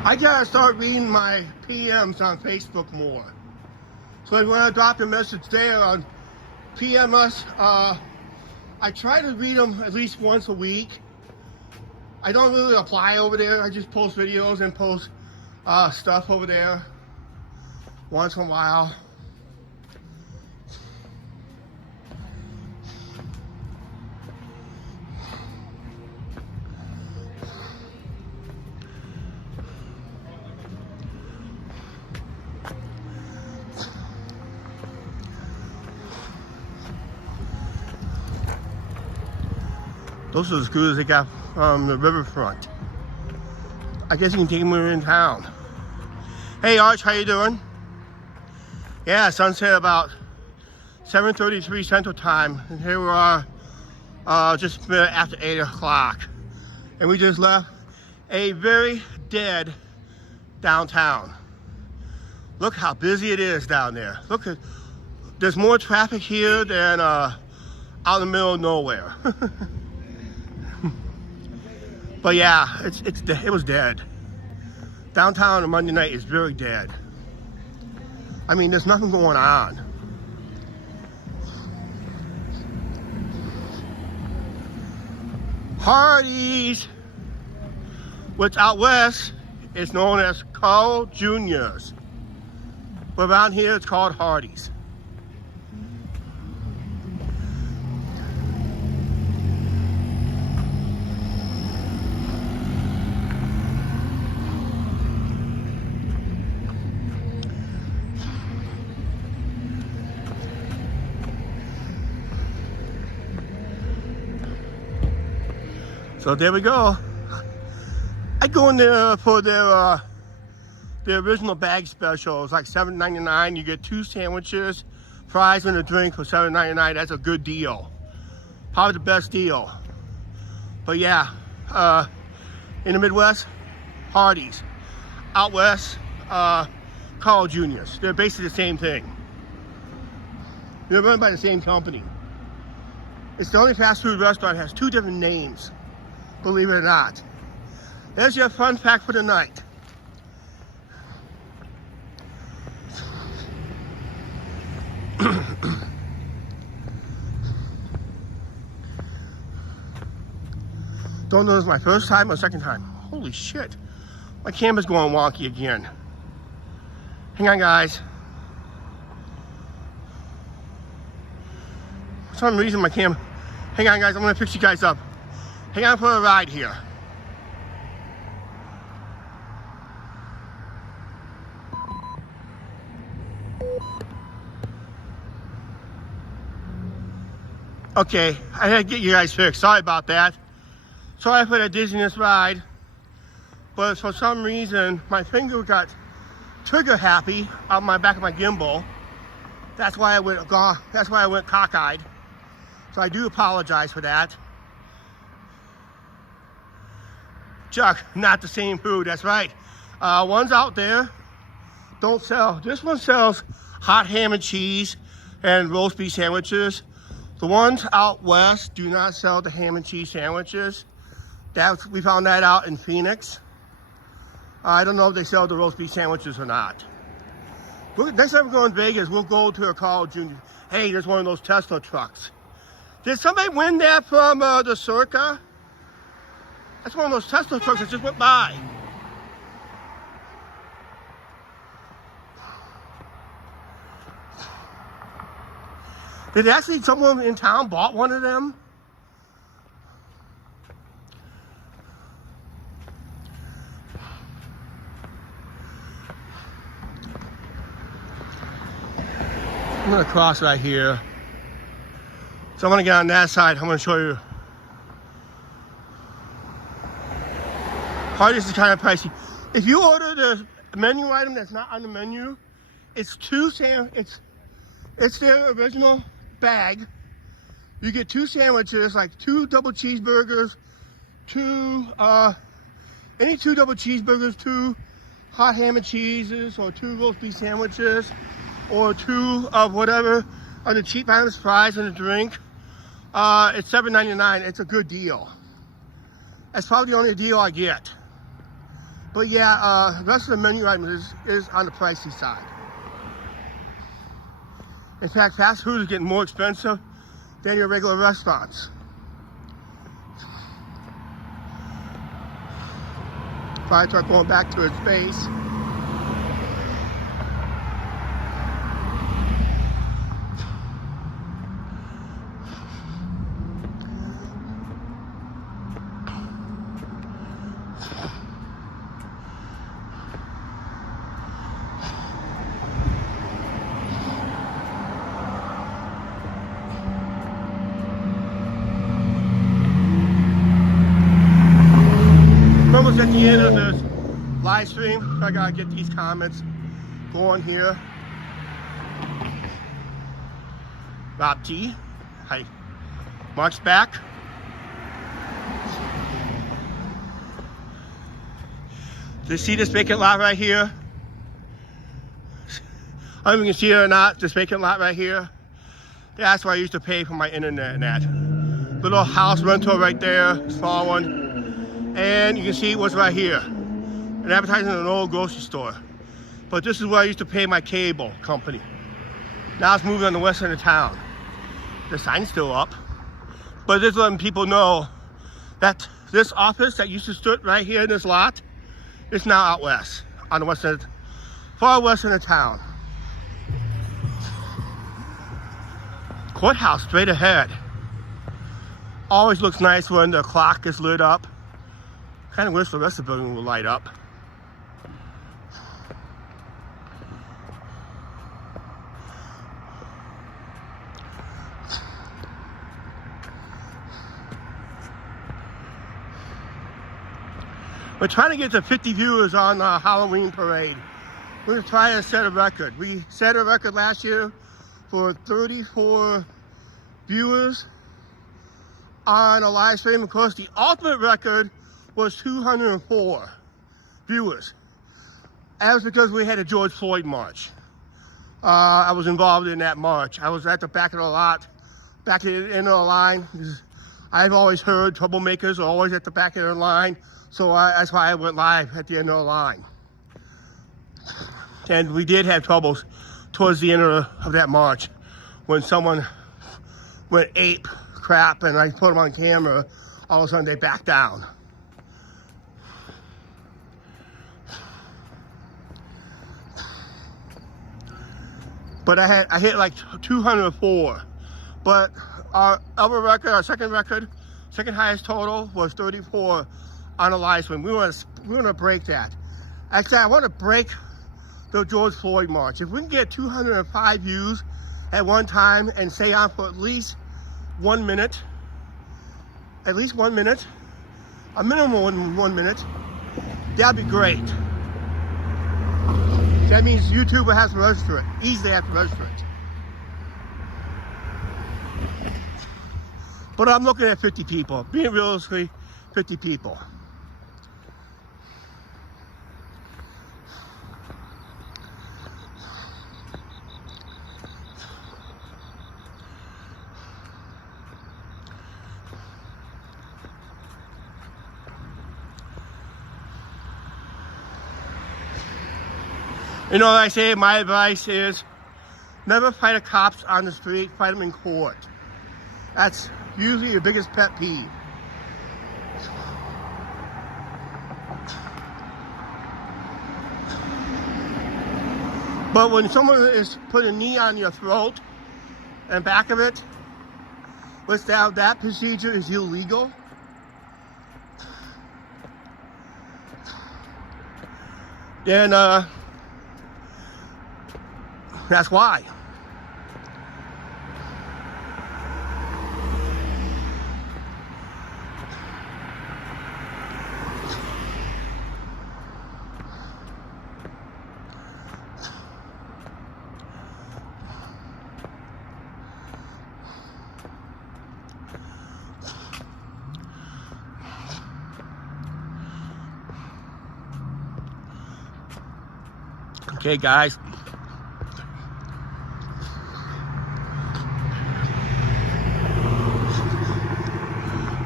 I gotta start reading my PMs on Facebook more. So if you want to drop a message there on PM us, I try to read them at least once a week. I don't really apply over there. I just post videos and post stuff over there once in a while. Those are as good as they got from the riverfront. I guess you can take them when we're in town. Hey Arch, how you doing? Yeah, sunset about 7:33 Central Time. And here we are just a minute after 8 o'clock. And we just left a very dead downtown. Look how busy it is down there. Look at There's more traffic here than out in the middle of nowhere. But yeah, it was dead. Downtown on Monday night is very dead. I mean, there's nothing going on. Hardee's, which out west is known as Carl Jr.'s. But around here it's called Hardee's. So there we go. I go in there for their original bag specials, like $7.99. You get 2 sandwiches, fries, and a drink for $7.99. That's a good deal. Probably the best deal. But yeah, in the Midwest, Hardee's. Out west, Carl Jr.'s. They're basically the same thing. They're run by the same company. It's the only fast food restaurant that has 2 different names. Believe it or not. There's your fun fact for the night. Don't know if it's my first time or second time. Holy shit. My camera's going wonky again. Hang on, guys. For some reason my camera... Hang on, guys. I'm going to fix you guys up. Hang on for a ride here. Okay, I had to get you guys fixed. Sorry about that. Sorry for the dizziness ride. But for some reason, my finger got trigger happy on my back of my gimbal. That's why I went cockeyed. So I do apologize for that. Chuck, not the same food, that's right. Ones out there don't sell. This one sells hot ham and cheese and roast beef sandwiches. The ones out west do not sell the ham and cheese sandwiches. We found that out in Phoenix. I don't know if they sell the roast beef sandwiches or not. Next time we go in Vegas, we'll go to a Carl Jr. Hey, there's one of those Tesla trucks. Did somebody win that from the Circa? That's one of those Tesla trucks that just went by. Did actually someone in town bought one of them? I'm gonna cross right here. So I'm gonna get on that side. I'm gonna show you. Hardee's is kind of pricey. If you order the menu item that's not on the menu, it's it's their original bag. You get 2 sandwiches, like 2 double cheeseburgers, any 2 double cheeseburgers, 2 hot ham and cheeses, or 2 roast beef sandwiches, or 2 of whatever on the cheap items, fries and a drink. It's $7.99. It's a good deal. That's probably the only deal I get. But yeah, the rest of the menu items is on the pricey side. In fact, fast food is getting more expensive than your regular restaurants. Fire truck going back to its base. Almost at the end of this live stream. I gotta get these comments going here. Rob T. Hi. Mark's back. Do you see this vacant lot right here? I don't know if you can see it or not, this vacant lot right here. That's where I used to pay for my internet at. Little house rental right there, small one. And you can see what's right here. An advertising in an old grocery store. But this is where I used to pay my cable company. Now it's moving on the west end of town. The sign's still up. But this is letting people know that this office that used to stood right here in this lot is now out west, on the west end, far west end of town. Courthouse straight ahead. Always looks nice when the clock is lit up. Kind of wish the rest of the building would light up. We're trying to get to 50 viewers on the Halloween parade. We're gonna try to set a record. We set a record last year for 34 viewers on a live stream. Of course, the ultimate record was 204 viewers. That was because we had a George Floyd march. I was involved in that march. I was at the back of the lot, back at the end of the line. I've always heard troublemakers are always at the back of the line. So that's why I went live at the end of the line. And we did have troubles towards the end of that march when someone went ape crap and I put them on camera, all of a sudden they backed down. But I hit like 204. But our other record, our second highest total was 34 on a live stream. We want to break that. Actually, I want to break the George Floyd march. If we can get 205 views at one time and stay on for at least 1 minute, a minimum of 1 minute, that'd be great. That means YouTube will have to register it. Easily have to register it. But I'm looking at 50 people. Being realistically, 50 people. You know what I say, my advice is never fight the cops on the street, fight them in court. That's usually your biggest pet peeve. But when someone is putting a knee on your throat and back of it, that procedure is illegal. Then that's why. Okay, guys.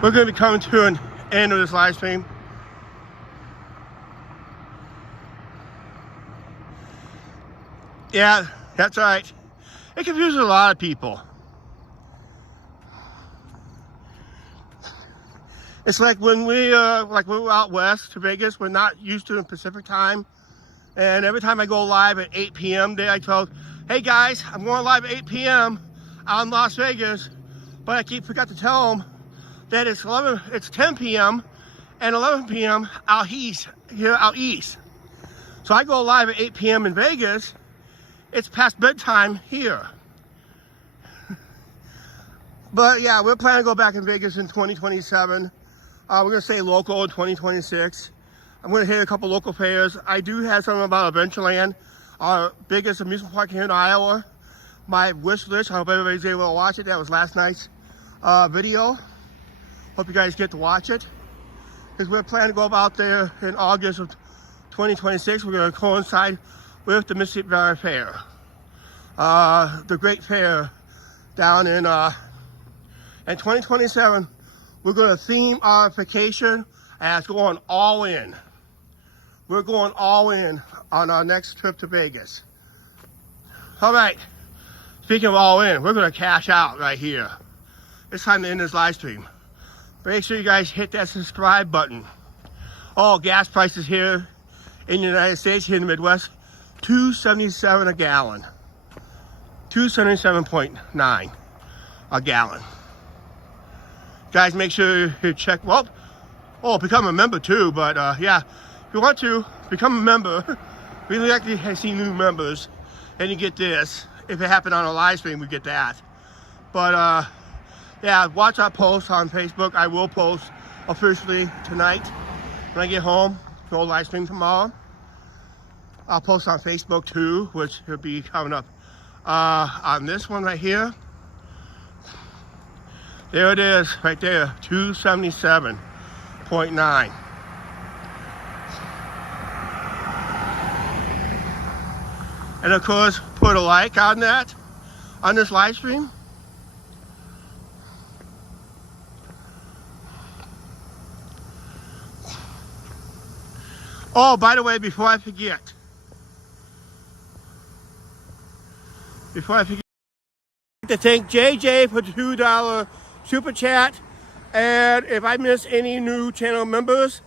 We're going to be coming to an end of this live stream. Yeah, that's right. It confuses a lot of people. It's like when we're out west to Vegas, we're not used to the Pacific time. And every time I go live at 8 p.m. I tell, hey guys, I'm going live at 8 p.m. out in Las Vegas. But I forgot to tell them that it's 10 p.m. and 11 p.m. out east. So I go live at 8 p.m. in Vegas. It's past bedtime here. But yeah, we're planning to go back in Vegas in 2027. We're going to stay local in 2026. I'm going to hit a couple local fairs. I do have something about Adventureland, our biggest amusement park here in Iowa. My wish list, I hope everybody's able to watch it. That was last night's video. Hope you guys get to watch it. Because we're planning to go out there in August of 2026. We're going to coincide with the Mississippi Valley Fair. the Great Fair down in 2027. We're going to theme our vacation as going all in. We're going all in on our next trip to Vegas. All right, speaking of all in, we're going to cash out right here. It's time to end this live stream. Make sure you guys hit that subscribe button. Oh, gas prices here in the United States, here in the Midwest, $2.77 a gallon. 277.9 a gallon. Guys, make sure you check, well, become a member too, but yeah, if you want to, become a member. We like to see new members, and you get this. If it happened on a live stream, we get that. But yeah, watch our posts on Facebook. I will post officially tonight when I get home. No live stream tomorrow. I'll post on Facebook too, which will be coming up on this one right here. There it is, right there, 277.9. And of course, put a like on that, on this live stream. Oh, by the way, before I forget, I'd like to thank JJ for the $2 super chat. And if I miss any new channel members,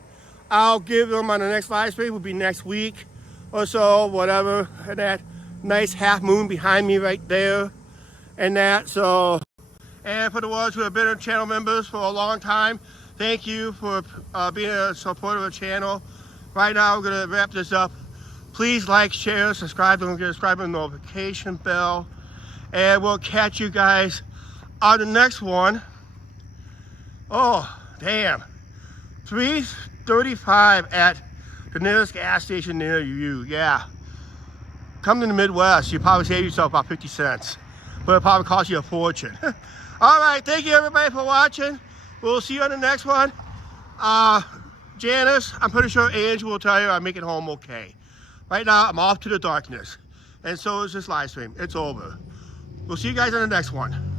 I'll give them on the next live stream. Will be next week or so, whatever. And that nice half moon behind me right there, and that. So, and for the ones who have been channel members for a long time, thank you for being a supporter of the channel. Right now, we're gonna wrap this up. Please like, share, subscribe, and subscribe to the notification bell. And we'll catch you guys on the next one. Oh, damn. 3:35 at the nearest gas station near you. Yeah. Come to the Midwest. You probably save yourself about 50 cents. But it'll probably cost you a fortune. All right. Thank you, everybody, for watching. We'll see you on the next one. Janice, I'm pretty sure Angel will tell you I make it home okay. Right now, I'm off to the darkness. And so is this live stream. It's over. We'll see you guys on the next one.